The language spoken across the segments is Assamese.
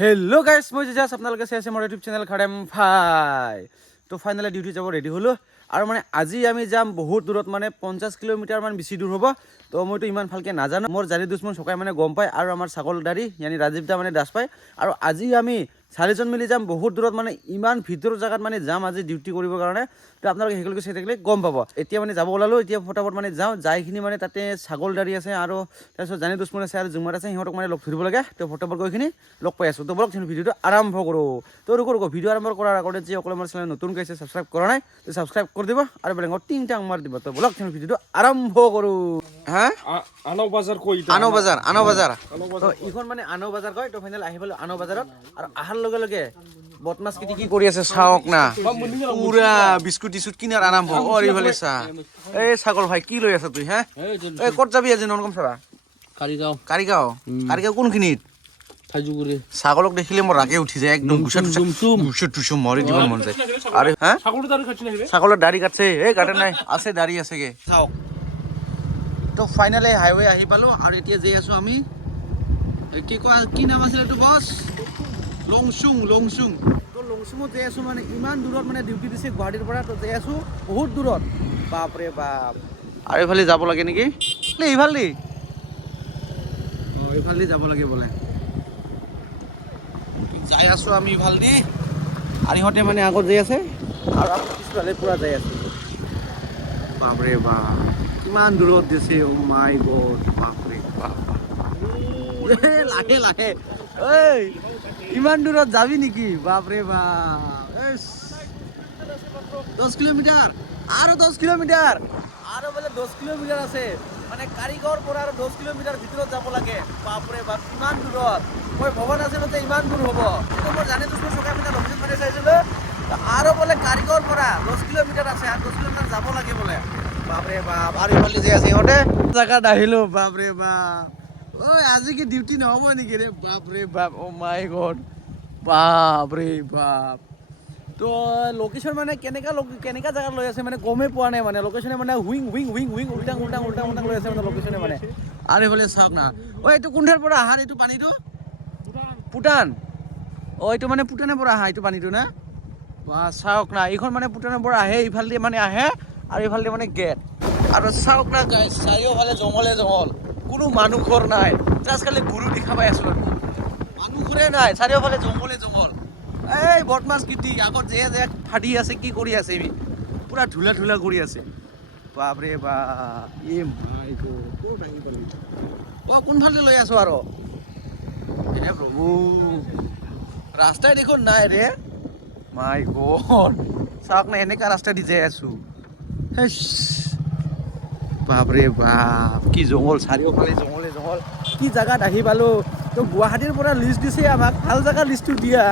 হেল্ল' গাইছ, মই জাষ্ট আপোনালোকে চাই আছে মোৰ ইউটিউব চেনেল খাডেম ভাই। তো ফাইনেলি ডিউটি যাব ৰেডি হ'লোঁ আৰু মানে আজি আমি যাম বহুত দূৰত, মানে 50 কিলোমিটাৰমান বেছি দূৰ হ'ব। তো মইতো ইমান ভালকৈ নাজানো, মোৰ জানি দুশ্মন চকাই মানে গম পায় আৰু আমাৰ ছাগলদাৰী ইয়ানি ৰাজীৱ দা মানে দাস পায়। আৰু আজি আমি 4জন মিলি যাম বহুত দূৰত, মানে ইমান ভিতৰৰ জেগাত মানে যাম আজি ডিউটি কৰিবৰ কাৰণে। তো আপোনালোকে সেইগুলোকে চাই থাকিলে গম পাব। এতিয়া মানে যাব ওলালোঁ, এতিয়া ফটাফট মানে যাওঁ, যাইখিনি মানে তাতে ছাগলদাৰী আছে আৰু তাৰপিছত জানি দুশ্মন আছে আৰু জুমাৰ আছে, সিহঁতক মানে লগ ধৰিব লাগে। তো ফটাফট গৈখিনি লগ পাই আছোঁ। তো বলক ভিডিঅ'টো আৰম্ভ কৰোঁ। তো ৰুকো ভিডিঅ' আৰম্ভ কৰাৰ আগতে যে অকলে আমাৰ চেনেল নতুন কৈছে ছাবস্ক্ৰাইব কৰা নাই, তো ছাবস্ক্ৰাইব কৰি দিব আৰু বেলেগত টিং টাং মাৰি দিব। তো বলক ভিডিঅ'টো আৰম্ভ কৰোঁ। হা আনো বাজাৰ কৈ আনো বাজাৰ তো এইখন মানে আনো বাজাৰ কয়। তো ফাইনেল আহি পালোঁ আনো বাজাৰত আৰু অহাৰ লগে লগে বদমাছ কি কৰি আছে চাওক না, পুৰা বিস্কুট টিস্কুট কিনাৰ আৰম্ভ। এইফালে চা, এই ছাগল ভাই কি লৈ আছা তুই? হা এই ক'ত যাবি আজি? নন কম চাবা কাৰিগাঁও কোনখিনিত? ছাগলক দেখিলে মোৰ ৰাগে উঠি যায়, একদম গুচা মৰি দিব মন যায়। আৰু হা ছাগলৰ দাড়ি কাটছে? এই কাটে নাই, আছে দাড়ি আছেগে। চাওক তো ফাইনেলি হাইৱে আহি পালোঁ আৰু এতিয়া যাই আছোঁ আমি, কি কয় কি নাম আছিলে এইটো বছ? লংচুং। তো লংচুঙত যাই আছোঁ, মানে ইমান দূৰত মানে ডিউটি দিছে গুৱাহাটীৰ পৰা। তো যাই আছোঁ বহুত দূৰত, বাপৰে বাপ। আৰু এইফালে যাব লাগে নেকি? এইফালে এইফালে যাব লাগে বোলে। যাই আছোঁ আমি ইফালে, আৰু ইহঁতে মানে আগত যাই আছে আৰু আমি পিছফালে পুৰা যাই আছোঁ। বাপৰে বাপ কিমান দূৰত দিছে, অ মাই গড, বাপৰে বাপ। লাহে ঐ ইমান দূৰত যাবি নেকি? বাপৰে বাপ, 10 কিলোমিটাৰ আৰু 10 কিলোমিটাৰ আৰু বোলে 10 কিলোমিটাৰ আছে, মানে কাৰিগাঁৱৰ পৰা আৰু 10 কিলোমিটাৰ ভিতৰত যাব লাগে। বাপৰে বাপ কিমান দূৰত, মই ভবা নাছিলোঁ যে ইমান দূৰ হ'ব। কিন্তু মই জানি দুশ্মন চকাই মানে লকেশ্যন মানে চাইছিলোঁ আৰু বোলে কাৰিগাঁৱৰ পৰা 10 কিলোমিটাৰ আছে আৰু 10 কিলোমিটাৰ যাব লাগে বোলে। বাপৰে বাপ আৰু ইফালে যে আছে ইহঁতে জেগাত আহিলোঁ। বাপৰে বাপ, ঐ আজি কি ডিউটি নহ'ব নেকি ৰে? বাপৰে বাপ, অ মাই গড, বাপৰে বাপ। তো লোকেশ্যন মানে কেনেকা জেগাত লৈ আছে মানে গমেই পোৱা নাই, মানে লোকেশ্যনে মানে উইং উল্টাং লৈ আছে মানে লোকেশ্যনে মানে। আৰু এইফালে চাওক না, ঐ এইটো কোনঠাৰ পৰা আহাৰ এইটো পানীটো? ভূটান। এইটো মানে ভূটানৰ পৰা আহা এইটো পানীটো না? বা চাওক না, এইখন মানে ভূটানৰ পৰা আহে, ইফালে দি মানে আহে আৰু ইফালে মানে গেট। আৰু চাওক না গাইছ, চাৰিওফালে জংঘলে জংঘল, কোনো মানুহ ঘৰ নাই। জাষ্ট খালি গৰু দেখা পাই আছোঁ, মানুহ ঘৰে নাই, চাৰিওফালে জংঘলে জংঘল। এই বদমাছ কিটি আগত যে ফাটি আছে, কি কৰি আছে? পুৰা ধূলা কৰি আছে। বাপৰে বাপ, এই মাই গড, ক'ত আহি পালি? কোনফালে লৈ আছো আৰু? হে প্ৰভু, ৰাস্তাই দেখোন নাই ৰে। মাই গড, চাওক না এনেকা ৰাস্তা দি যাই আছো। বাপৰে বাপ কি জংঘল, চাৰিওফালে জংঘলে জংঘল। কি জেগাত আহি পালোঁ। তো গুৱাহাটীৰ পৰা লিষ্ট দিছে আমাক, ভাল জেগা লিষ্টটো দিয়া,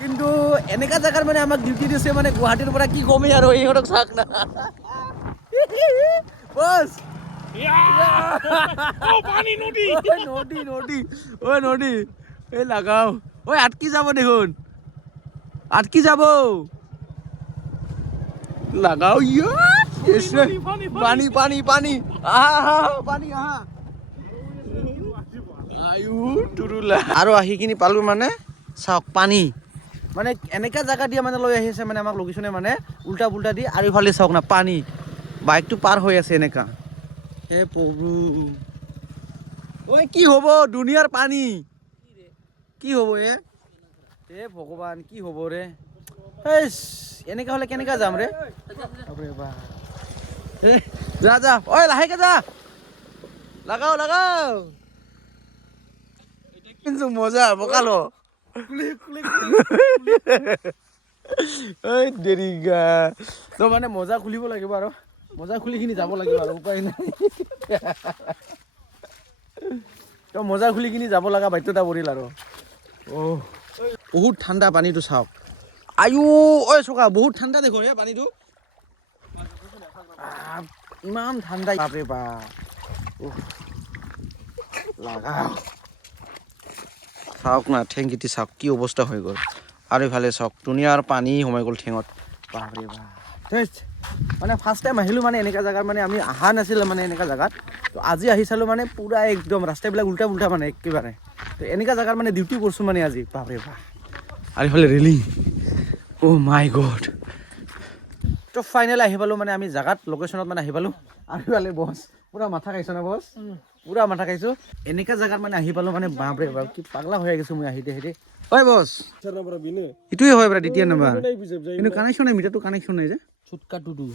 কিন্তু এনেকা জেগাত মানে আমাক ডিউটি দিছে মানে গুৱাহাটীৰ পৰা। কি কমেই আৰু ইহঁতক চাওক না। বছ নদী এই লাগাও, ঐ আটকি যাব দেখোন, আটকি যাব লাগাও। পানী আহা আৰু আহি কিনি পালোঁ মানে চাওক পানী, মানে এনেকা জেগা দিয়ে মানে লৈ আহিছে মানে আমাক লোকেশ্যনে মানে উল্টা পুল্টা দি। আৰু ইফালে চাওক না পানী, বাইকটো পাৰ হৈ আছে এনেকা। হে প্ৰভু, ঐ কি হ'ব দুনিয়াৰ পানী, কি হ'ব এ ভগৱান, কি হ'ব ৰে? এনেকা হ'লে কেনেকা যাম ৰে? যা ঐ লাহেকে যা, লাগাও কিন্তু মজা বকালো। দেৰিগা তো মানে মজা খুলিব লাগিব আৰু মজা খুলিখিনি যাব লাগিব আৰু উপায় নাই। তো মজা খুলি কিনি যাব লগা বাধ্যতা পৰিল আৰু। বহুত ঠাণ্ডা পানীটো চাওক। ঐ চকা বহুত ঠাণ্ডা দেখোন এই পানীটো, ইমান ঠাণ্ডা। বাপৰে বাপ, লাগাও চাওক না, ঠেংকিটি চাওক কি অৱস্থা হৈ গ'ল। আৰু ইফালে চাওক ধুনীয়াৰ পানী সোমাই গ'ল ঠেঙত। বাপৰে বাপ, মানে ফাৰ্ষ্ট টাইম আহিলোঁ মানে এনেকুৱা জেগাত মানে আমি অহা নাছিলোঁ মানে এনেকুৱা জেগাত তো আজি আহি চালোঁ মানে পূৰা একদম ৰাস্তাবিলাক উল্টা পুল্টা মানে একেবাৰে তো এনেকুৱা জেগাত মানে ডিউটি কৰিছোঁ মানে আজি বাপৰে বাপ আৰু ইফালে ৰেলিং অ' মাই গড তো ফাইনেল আহি পালোঁ মানে আমি জেগাত লোকেশ্যনত মানে আহি পালোঁ আৰু ইফালে বছ পূৰা মাথা খাইছোঁ না বছ পূৰা মাথা খাইছোঁ এনেকুৱা জেগাত মানে আহি পালোঁ মানে বাপৰে বাপ কি পাগলা হৈ গৈছোঁ মই আহিতে হয় বছ এইটোৱে হয় বাৰু দ্বিতীয় নম্বৰ কিন্তু কানেকশ্যন নাই মিটাৰটো কানেকশ্যন নাই যে চুটকাটোতো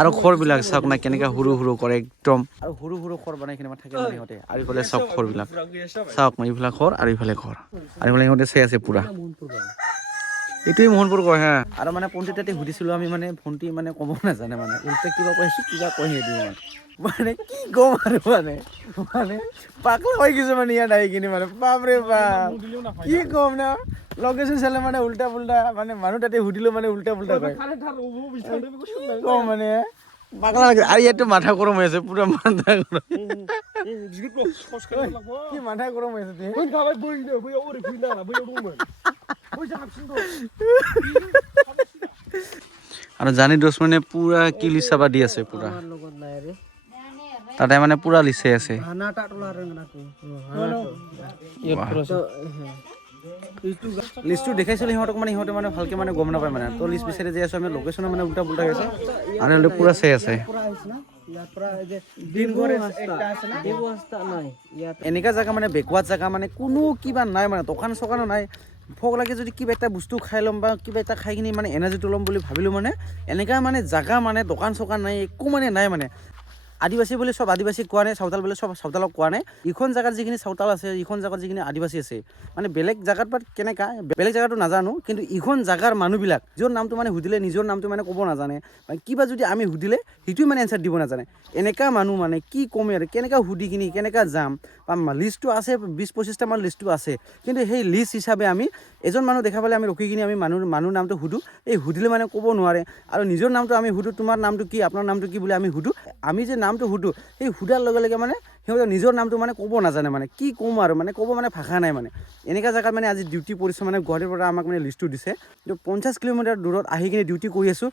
আৰু খৰবিলাক চাওক না কেনেকৈ সৰু সৰু কৰে একদম আৰু সৰু সৰু খৰ বনাই কিনে থাকে মানে সিহঁতে আৰু ইফালে চাওক খৰবিলাক চাওক না এইফালে খৰ আৰু ইফালে খৰ আৰু ইফালে সিহঁতে চাই আছে পূৰা এইটোৱে মোহনপুৰ কয় হা আৰু মানে পণ্ডিত তাতে সুধিছিলোঁ আমি মানে ভণ্টি মানে ক'ব নাজানে মানে উল্টা কিবা কৈছোঁ কিবা কৈ নিদিওঁ মানে কি ক'ম আৰু মানে মানে পাগলা হৈ গৈছোঁ মানে ইয়াত আহি কিনে মানে বাপৰে বাপ কি ক'ম না লোকেশ্যন চালে মানে উল্টা পুল্টা মানে মানুহ তাতে সুধিলোঁ মানে উল্টা পুল্টা কয় ক'ম মানে পাগলা লাগে আৰু ইয়াততো মাথা গৰম হৈ আছে পুৰা মাথা গৰম কি মাথা গৰম হৈ আছে আৰু জানি দোষ মানে পুৰা কিলি চাবা দি আছে পুৰা তাতে মানে পুৰা লিচে আছে লিষ্টটো দেখাইছিলোঁ সিহঁতক মানে সিহঁতে মানে ভালকৈ মানে গম নাপায় মানে তো লিষ্ট বিচাৰি যাই আছোঁ আমি লোকেশ্যনৰ মানে উল্টা পুল্টা হৈ আছে আৰু পুৰা চাই আছে এনেকুৱা জেগা মানে বেকৱাৰ্ড জেগা মানে কোনো কিবা নাই মানে দোকান চোকানো নাই ভোক লাগে যদি কিবা এটা বস্তু খাই ল'ম বা কিবা এটা খাই কিনি মানে এনাৰ্জিটো ল'ম বুলি ভাবিলোঁ মানে এনেকুৱা মানে জেগা মানে দোকান চোকান নাই একো মানে নাই মানে আদিবাসী বুলি সব আদিবাসী কোৱা নাই চাওতাল বুলি সব চাওতালক কোৱা নাই ইখন জেগাত যিখিনি চাওতাল আছে ইখন জেগাত যিখিনি আদিবাসী আছে মানে বেলেগ জেগাত বাট কেনেকা বেলেগ জেগাটো নাজানো কিন্তু ইখন জেগাৰ মানুহবিলাক য'ৰ নামটো মানে সুধিলে নিজৰ নামটো মানে ক'ব নাজানে বা কিবা যদি আমি সুধিলে সেইটোৱে মানে এনচাৰ দিব নাজানে এনেকুৱা মানুহ মানে কি কমে আৰু কেনেকুৱা সুধি কিনি কেনেকুৱা যাম বা লিষ্টটো আছে 20-25টামান লিষ্টটো আছে কিন্তু সেই লিষ্ট হিচাপে আমি এজন মানুহ দেখা পালে আমি ৰখি কিনি আমি মানুহ নামটো সুধোঁ এই সুধিলে মানে ক'ব নোৱাৰে আৰু নিজৰ নামটো আমি সুধোঁ তোমাৰ নামটো কি আপোনাৰ নামটো কি বুলি আমি সুধোঁ আমি যে নামটো সুধোঁ সেই সুধাৰ লগে লগে মানে সিহঁতে নিজৰ নামটো মানে ক'ব নাজানে মানে কি ক'ম আৰু মানে ক'ব মানে ভাষা নাই মানে এনেকুৱা জেগাত মানে আজি ডিউটি পৰিছোঁ মানে গুৱাহাটীৰ পৰা আমাক মানে লিষ্টটো দিছে কিন্তু 50 কিলোমিটাৰ দূৰত আহি কিনে ডিউটি কৰি আছোঁ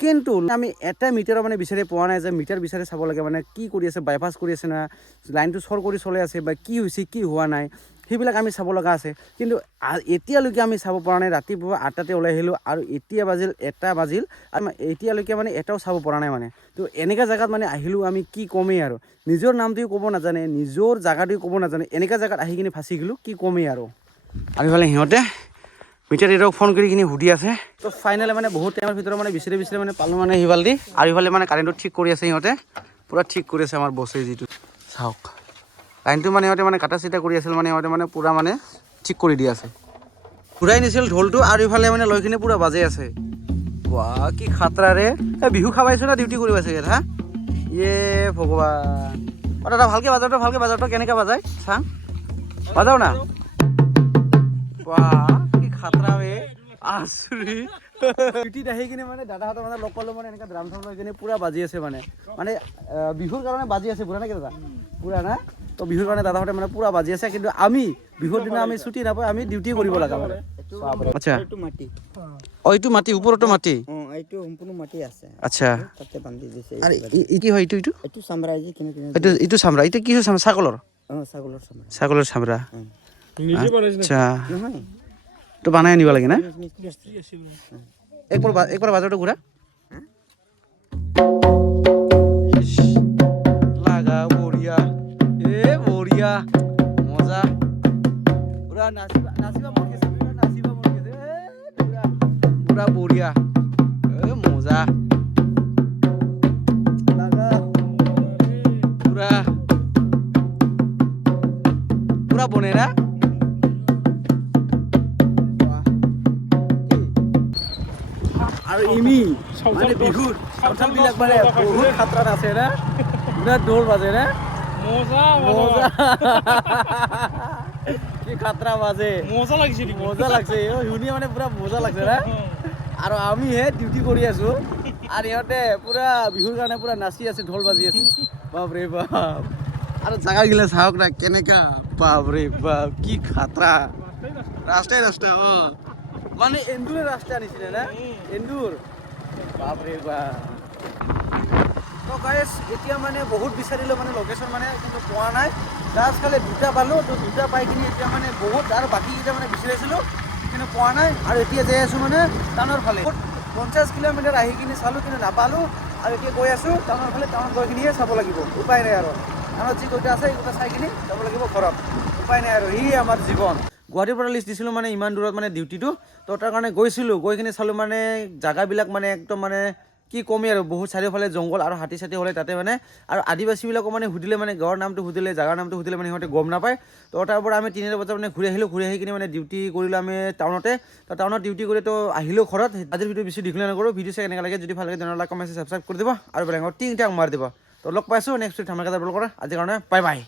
কিন্তু আমি এটা মিটাৰৰ মানে বিচাৰি পোৱা নাই যে মিটাৰ বিচাৰি চাব লাগে মানে কি কৰি আছে বাইপাছ কৰি আছে না লাইনটো চৰ কৰি চলাই আছে বা কি হৈছে কি হোৱা নাই সেইবিলাক আমি চাব লগা আছে কিন্তু এতিয়ালৈকে আমি চাব পৰা নাই ৰাতিপুৱা 8টাতে ওলাই আহিলোঁ আৰু এতিয়া বাজিল 1টা বাজিল আৰু এতিয়ালৈকে মানে এটাও চাব পৰা নাই মানে তো এনেকুৱা জেগাত মানে আহিলোঁ আমি কি কমেই আৰু নিজৰ নামটোও ক'ব নাজানে নিজৰ জেগাটোও ক'ব নাজানে এনেকুৱা জেগাত আহি কিনে ফাঁচি গ'লোঁ কি কমেই আৰু ইফালে সিহঁতে মিটাৰ দেউতাক ফোন কৰি কিনি সুধি আছে তো ফাইনেলি মানে বহুত টাইমৰ ভিতৰত মানে বিচাৰি মানে পালোঁ মানে সিফালেদি আৰু ইফালে মানে কাৰেণ্টটো ঠিক কৰি আছে সিহঁতে পূৰা ঠিক কৰি আছে আমাৰ বছে যিটো চাওক লাইনটো মানে সিহঁতে মানে কাটা চিটা কৰি আছিল মানে সিহঁতে মানে পূৰা মানে ঠিক কৰি দি আছে ঘূৰাই নিছিল ঢোলটো আৰু ইফালে মানে লৈ কিনে পূৰা বাজে আছে বাহ কি খাতৰাৰে এই বিহু খাবাইছোঁ না ডিউটি কৰিব আছে ইয়াত হা ইয়ে ভগৱান অঁ দাদা ভালকৈ বাজাওঁতো কেনেকৈ বাজায় চাং বাজাও না বাহ কি খাতৰা বে আচৰি ডিউটিত আহি কিনে মানে দাদাহঁতৰ মানে লগ পালোঁ মানে এনেকৈ ড্ৰাম চাম লৈ কিনে পূৰা বাজি আছে মানে বিহুৰ কাৰণে বাজি আছে পূৰা নেকি দাদা পূৰা না তো বিহুৰ কাৰণে দাদাহঁতে মানে পূৰা বাজি আছে কিন্তু আমি বিহুৰ দিনা আমি ছুটি নাপাওঁ আমি ডিউটি কৰিব লগা মানে আচ্ছা অঁ এইটো মাটি ওপৰতো মাটি এইটো সম্পূৰ্ণ মাটি আছে আচ্ছা তাতে বান্ধি দিছে আৰু কি হয় এইটো এইটো চামৰা যে কিনে এইটো চামৰা এইটো কি হয় ছাগলৰ ছাগলৰ চামৰা আচ্ছা নহয় তো বানাই আনিব লাগে না একবাৰ বাজাৰটো ঘূৰা লাগা বঢ়িয়া বঢ়িয়া মজা পুৰা নাচিবা মন গৈছে পুৰা বঢ়িয়া মজা পুৰা বনে না আৰু ইমি মানে বিহুত চাউথালবিলাক মানে বহুত খাতৰা আছে না বিৰাট ঢোল বাজে না মজা কি খাতৰা বাজে মজা লাগছে শুনি মানে পুৰা মজা লাগছে না আৰু আমি হে ডিউটি কৰি আছোঁ আৰু ইহঁতে পুৰা বিহুৰ কাৰণে পুৰা নাচি আছে ঢোল বাজি আছে বাপৰে বাপ আৰু জাগাগিলা চাওক না কেনেকা বাপৰে বাপ কি খাতৰা ৰাস্তাই অঁ মানে এন্দুৰে ৰাস্তা নিচিনা না এন্দুৰ বাপৰে বাপ তো গাইছ এতিয়া মানে বহুত বিচাৰিলোঁ মানে লোকেশ্যন মানে কিন্তু পোৱা নাই জাষ্ট খালি দুটা পালোঁ তো দুটা পাই কিনি এতিয়া মানে বহুত আৰু বাকীকেইটা মানে বিচাৰিছিলোঁ কিন্তু পোৱা নাই আৰু এতিয়া যাই আছোঁ মানে টাউনৰ ফালে 50 কিলোমিটাৰ আহি কিনি চালোঁ কিন্তু নাপালোঁ আৰু এতিয়া গৈ আছোঁ টাউনৰ ফালে টাউনত গৈ কিনিহে চাব লাগিব উপায় নাই আৰু টাউনত যি কেইটা আছে এইকেইটা চাই কিনি যাব লাগিব ঘৰত উপায় নাই আৰু সি আমাৰ জীৱন গুৱাহাটীৰ পৰা লিষ্ট দিছিলোঁ মানে ইমান দূৰত মানে ডিউটিটো তো তাৰ কাৰণে গৈছিলোঁ গৈ কিনি চালোঁ মানে জাগাবিলাক মানে একদম মানে কি কমেই আৰু বহুত চাৰিওফালে জংঘল আৰু হাতী চাতী হ'লে তাতে মানে আৰু আদিবাসীবিলাকো মানে সুধিলে মানে গাঁৱৰ নামটো সুধিলে জাগাৰ নামটো সুধিলে মানে সিহঁতে গম নাপায় তো তাৰ পৰা আমি 3 বজাত মানে ঘূৰি আহিলোঁ ঘূৰি আহি কিনে মানে ডিউটি কৰিলোঁ আমি টাউনতে তো টাউনত ডিউটি কৰি তো আহিলোঁ ঘৰত আজিৰ ভিডিঅ' বেছি দীঘলীয়া নকৰোঁ ভিডিঅ' চাই কেনেকৈ লাগে যদি ভাল লাগে তেনেহ'লে লাইক কমেণ্ট ছাবস্ক্ৰাইব কৰি দিব আৰু বেলেগত টিং টাং মাৰি দিব তো লগ পাইছোঁ নেক্সট ধামাকাদাৰ ব্লগৰ আজিৰ কাৰণে বাই বাই